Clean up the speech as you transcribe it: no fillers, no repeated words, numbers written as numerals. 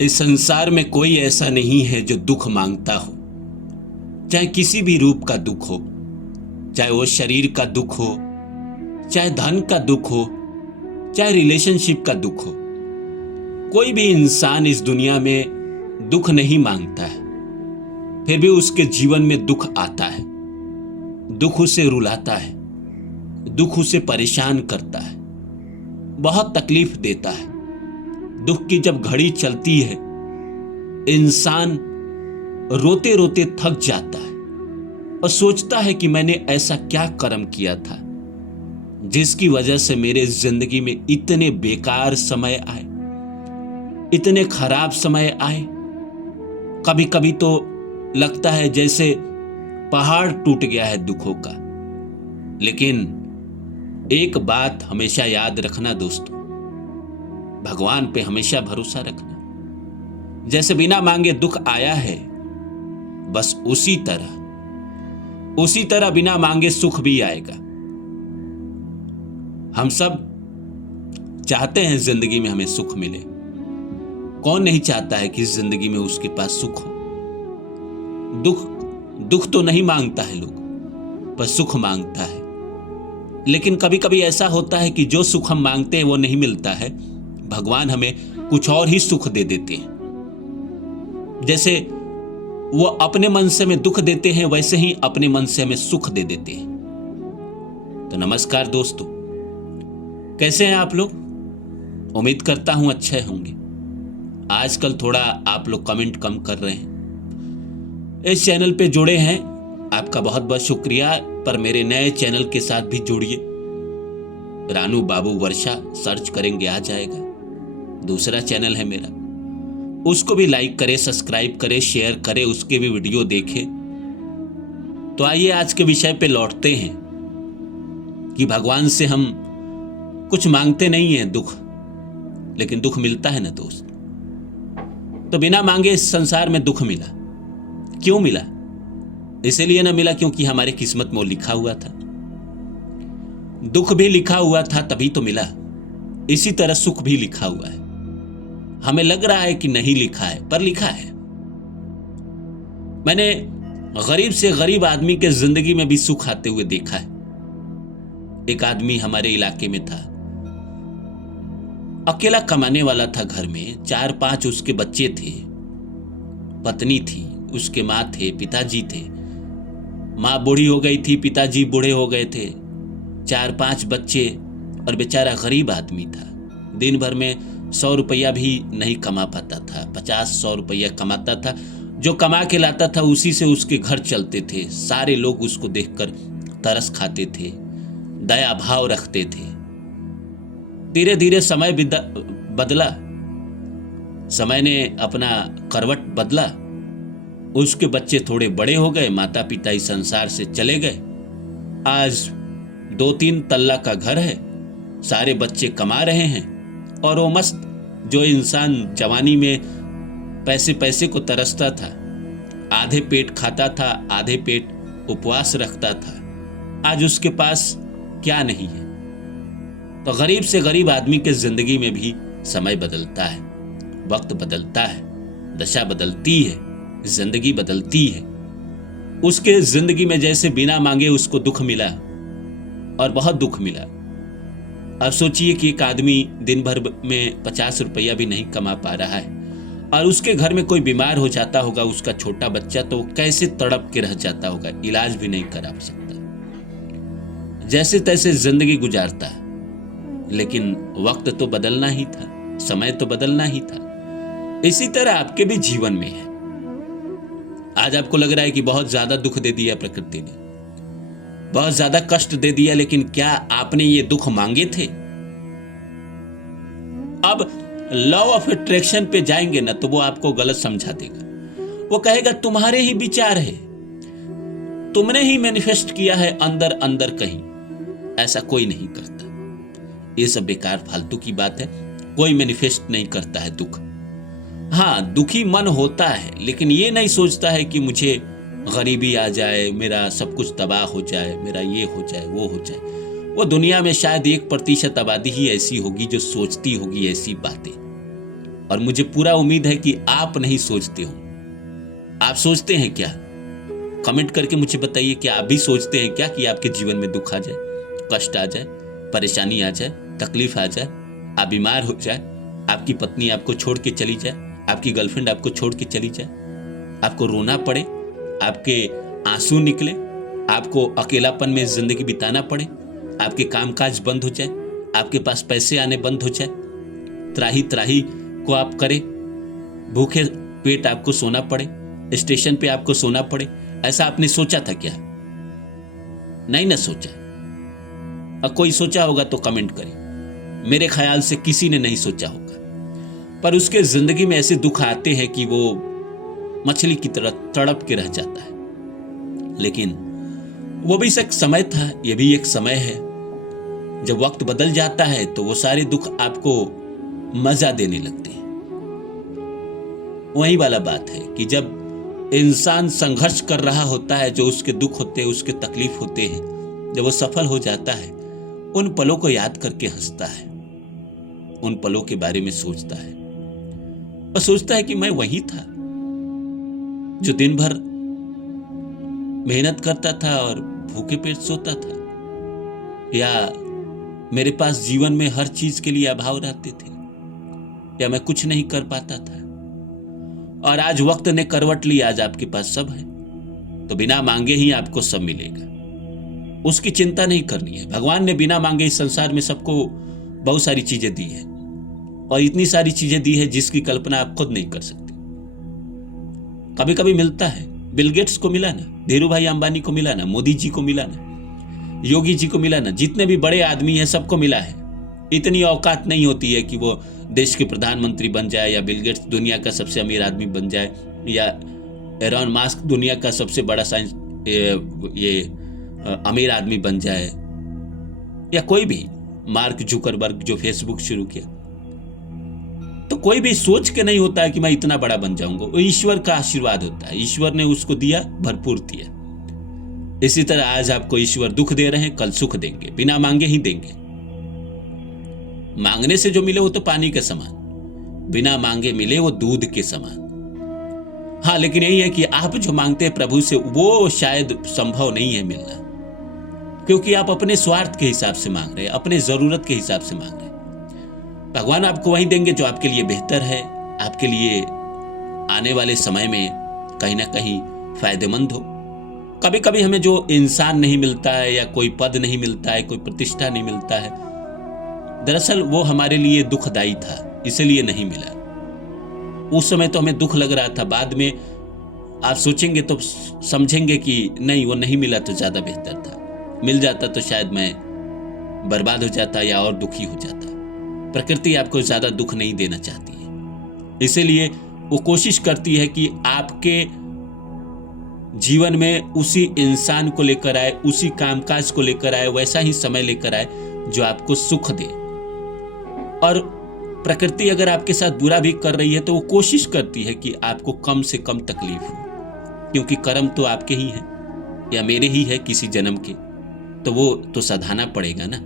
इस संसार में कोई ऐसा नहीं है जो दुख मांगता हो, चाहे किसी भी रूप का दुख हो, चाहे वो शरीर का दुख हो, चाहे धन का दुख हो, चाहे रिलेशनशिप का दुख हो। कोई भी इंसान इस दुनिया में दुख नहीं मांगता है, फिर भी उसके जीवन में दुख आता है। दुख उसे रुलाता है, दुख उसे परेशान करता है, बहुत तकलीफ देता है। दुख की जब घड़ी चलती है, इंसान रोते रोते थक जाता है और सोचता है कि मैंने ऐसा क्या कर्म किया था जिसकी वजह से मेरे जिंदगी में इतने बेकार समय आए, इतने खराब समय आए। कभी कभी तो लगता है जैसे पहाड़ टूट गया है दुखों का। लेकिन एक बात हमेशा याद रखना दोस्तों, भगवान पे हमेशा भरोसा रखना। जैसे बिना मांगे दुख आया है, बस उसी तरह बिना मांगे सुख भी आएगा। हम सब चाहते हैं जिंदगी में हमें सुख मिले। कौन नहीं चाहता है कि जिंदगी में उसके पास सुख हो। दुख तो नहीं मांगता है लोग, पर सुख मांगता है। लेकिन कभी कभी ऐसा होता है कि जो सुख हम मांगते हैं वो नहीं मिलता है। भगवान हमें कुछ और ही सुख दे देते हैं। जैसे वो अपने मन से हमें दुख देते हैं, वैसे ही अपने मन से हमें सुख दे देते हैं। तो नमस्कार दोस्तों, कैसे हैं आप लोग? उम्मीद करता हूं अच्छे होंगे। आजकल थोड़ा आप लोग कमेंट कम कर रहे हैं। इस चैनल पे जुड़े हैं, आपका बहुत बहुत शुक्रिया। पर मेरे नए चैनल के साथ भी जुड़िए। रानू बाबू वर्षा सर्च करेंगे आ जाएगा। दूसरा चैनल है मेरा, उसको भी लाइक करें, सब्सक्राइब करें, शेयर करें, उसके भी वीडियो देखें। तो आइए आज के विषय पे लौटते हैं कि भगवान से हम कुछ मांगते नहीं हैं दुख, लेकिन दुख मिलता है ना दोस्त। तो बिना मांगे इस संसार में दुख मिला। क्यों मिला? इसलिए ना मिला क्योंकि हमारे किस्मत में लिखा हुआ था। दुख भी लिखा हुआ था तभी तो मिला। इसी तरह सुख भी लिखा हुआ है। हमें लग रहा है कि नहीं लिखा है, पर लिखा है। मैंने गरीब से गरीब आदमी के जिंदगी में भी सुख आते हुए देखा है। एक आदमी हमारे इलाके में था, अकेला कमाने वाला था। घर में 4-5 उसके बच्चे थे, पत्नी थी, उसके माँ थे, पिताजी थे। माँ बूढ़ी हो गई थी, पिताजी बूढ़े हो गए थे, 4-5 बच्चे, और बेचारा गरीब आदमी था। दिन भर में 100 रुपया भी नहीं कमा पाता था। 50-100 रुपया कमाता था। जो कमा के लाता था उसी से उसके घर चलते थे। सारे लोग उसको देखकर तरस खाते थे, दया भाव रखते थे। धीरे धीरे समय बदला, समय ने अपना करवट बदला। उसके बच्चे थोड़े बड़े हो गए, माता पिता इस संसार से चले गए। आज 2-3 तल्ला का घर है, सारे बच्चे कमा रहे हैं, और वो मस्त, जो इंसान जवानी में पैसे को तरसता था, आधे पेट खाता था, आधे पेट उपवास रखता था, आज उसके पास क्या नहीं है। तो गरीब से गरीब आदमी के जिंदगी में भी समय बदलता है, वक्त बदलता है, दशा बदलती है, जिंदगी बदलती है। उसके जिंदगी में जैसे बिना मांगे उसको दुख मिला, और बहुत दुख मिला। अब सोचिए कि एक आदमी दिन भर में 50 रुपया भी नहीं कमा पा रहा है, और उसके घर में कोई बीमार हो जाता होगा, उसका छोटा बच्चा, तो कैसे तड़प के रह जाता होगा, इलाज भी नहीं करा सकता। जैसे तैसे जिंदगी गुजारता है। लेकिन वक्त तो बदलना ही था, समय तो बदलना ही था। इसी तरह आपके भी जीवन में है। आज आपको लग रहा है कि बहुत ज्यादा दुख दे दिया प्रकृति ने, बहुत ज्यादा कष्ट दे दिया, लेकिन क्या आपने ये दुख मांगे थे? अब लॉ ऑफ अट्रैक्शन पे जाएंगे ना, तो वो आपको गलत समझा देगा। वो कहेगा तुम्हारे ही विचार है, तुमने ही मैनिफेस्ट किया है अंदर अंदर कहीं। ऐसा कोई नहीं करता। ये सब बेकार फालतू की बात है। कोई मैनिफेस्ट नहीं करता है दुख। हाँ, दुखी मन होता है, लेकिन ये नहीं सोचता है कि मुझे गरीबी आ जाए, मेरा सब कुछ तबाह हो जाए, मेरा ये हो जाए, वो हो जाए। वो दुनिया में शायद 1% आबादी ही ऐसी होगी जो सोचती होगी ऐसी बातें। और मुझे पूरा उम्मीद है कि आप नहीं सोचते हो। आप सोचते हैं क्या? कमेंट करके मुझे बताइए कि आप भी सोचते हैं क्या कि आपके जीवन में दुख आ जाए, कष्ट आ जाए, परेशानी आ जाए, तकलीफ आ जाए, आप बीमार हो जाए, आपकी पत्नी आपको छोड़ के चली जाए, आपकी गर्लफ्रेंड आपको छोड़ के चली जाए, आपको रोना पड़े, आपके आंसू निकले, आपको अकेलापन में जिंदगी बिताना पड़े, आपके कामकाज बंद हो जाए, आपके पास पैसे आने बंद हो जाए, त्राही त्राही को आप करें, भूखे पेट आपको सोना पड़े, स्टेशन पे आपको सोना पड़े, ऐसा आपने सोचा था क्या? नहीं ना सोचा। और कोई सोचा होगा तो कमेंट करें। मेरे ख्याल से किसी ने नहीं सोचा होगा, पर उसके जिंदगी में ऐसे दुख आते हैं कि वो मछली की तरह तड़प के रह जाता है। लेकिन वो भी एक समय था, ये भी एक समय है। जब वक्त बदल जाता है तो वो सारे दुख आपको मजा देने लगते हैं। वही वाला बात है कि जब इंसान संघर्ष कर रहा होता है, जो उसके दुख होते हैं, उसके तकलीफ होते हैं, जब वो सफल हो जाता है, उन पलों को याद करके हंसता है, उन पलों के बारे में सोचता है और सोचता है कि मैं वही था जो दिन भर मेहनत करता था और भूखे पेट सोता था, या मेरे पास जीवन में हर चीज के लिए अभाव रहते थे, या मैं कुछ नहीं कर पाता था और आज वक्त ने करवट ली, आज आपके पास सब है, तो बिना मांगे ही आपको सब मिलेगा। उसकी चिंता नहीं करनी है। भगवान ने बिना मांगे इस संसार में सबको बहुत सारी चीजें दी है, और इतनी सारी चीजें दी है जिसकी कल्पना आप खुद नहीं कर सकते। कभी कभी मिलता है, बिल गेट्स को मिला ना, धीरू भाई अंबानी को मिला ना, मोदी जी को मिला ना, योगी जी को मिला ना, जितने भी बड़े आदमी हैं सबको मिला है। इतनी औकात नहीं होती है कि वो देश के प्रधानमंत्री बन जाए, या बिल गेट्स दुनिया का सबसे अमीर आदमी बन जाए, या एलोन मस्क दुनिया का सबसे बड़ा साइंस अमीर आदमी बन जाए, या कोई भी मार्क जुकरबर्ग जो फेसबुक शुरू किया। तो कोई भी सोच के नहीं होता है कि मैं इतना बड़ा बन जाऊंगा। वो ईश्वर का आशीर्वाद होता है, ईश्वर ने उसको दिया, भरपूर दिया। इसी तरह आज आपको ईश्वर दुख दे रहे हैं, कल सुख देंगे, बिना मांगे ही देंगे। मांगने से जो मिले वो तो पानी के समान, बिना मांगे मिले वो दूध के समान। हाँ, लेकिन यही है कि आप जो मांगते हैं प्रभु से, वो शायद संभव नहीं है मिलना, क्योंकि आप अपने स्वार्थ के हिसाब से मांग रहे हैं, अपने जरूरत के हिसाब से मांग रहे हैं। भगवान आपको वही देंगे जो आपके लिए बेहतर है, आपके लिए आने वाले समय में कहीं ना कहीं फायदेमंद हो। कभी कभी हमें जो इंसान नहीं मिलता है, या कोई पद नहीं मिलता है, कोई प्रतिष्ठा नहीं मिलता है, दरअसल वो हमारे लिए दुखदाई था, इसलिए नहीं मिला। उस समय तो हमें दुख लग रहा था, बाद में आप सोचेंगे तो समझेंगे कि नहीं, वो नहीं मिला तो ज्यादा बेहतर था, मिल जाता तो शायद मैं बर्बाद हो जाता या और दुखी हो जाता। प्रकृति आपको ज्यादा दुख नहीं देना चाहती है, इसीलिए वो कोशिश करती है कि आपके जीवन में उसी इंसान को लेकर आए, उसी कामकाज को लेकर आए, वैसा ही समय लेकर आए जो आपको सुख दे। और प्रकृति अगर आपके साथ बुरा भी कर रही है तो वो कोशिश करती है कि आपको कम से कम तकलीफ हो, क्योंकि कर्म तो आपके ही हैं या मेरे ही है किसी जन्म के, तो वो तो सधाना पड़ेगा ना।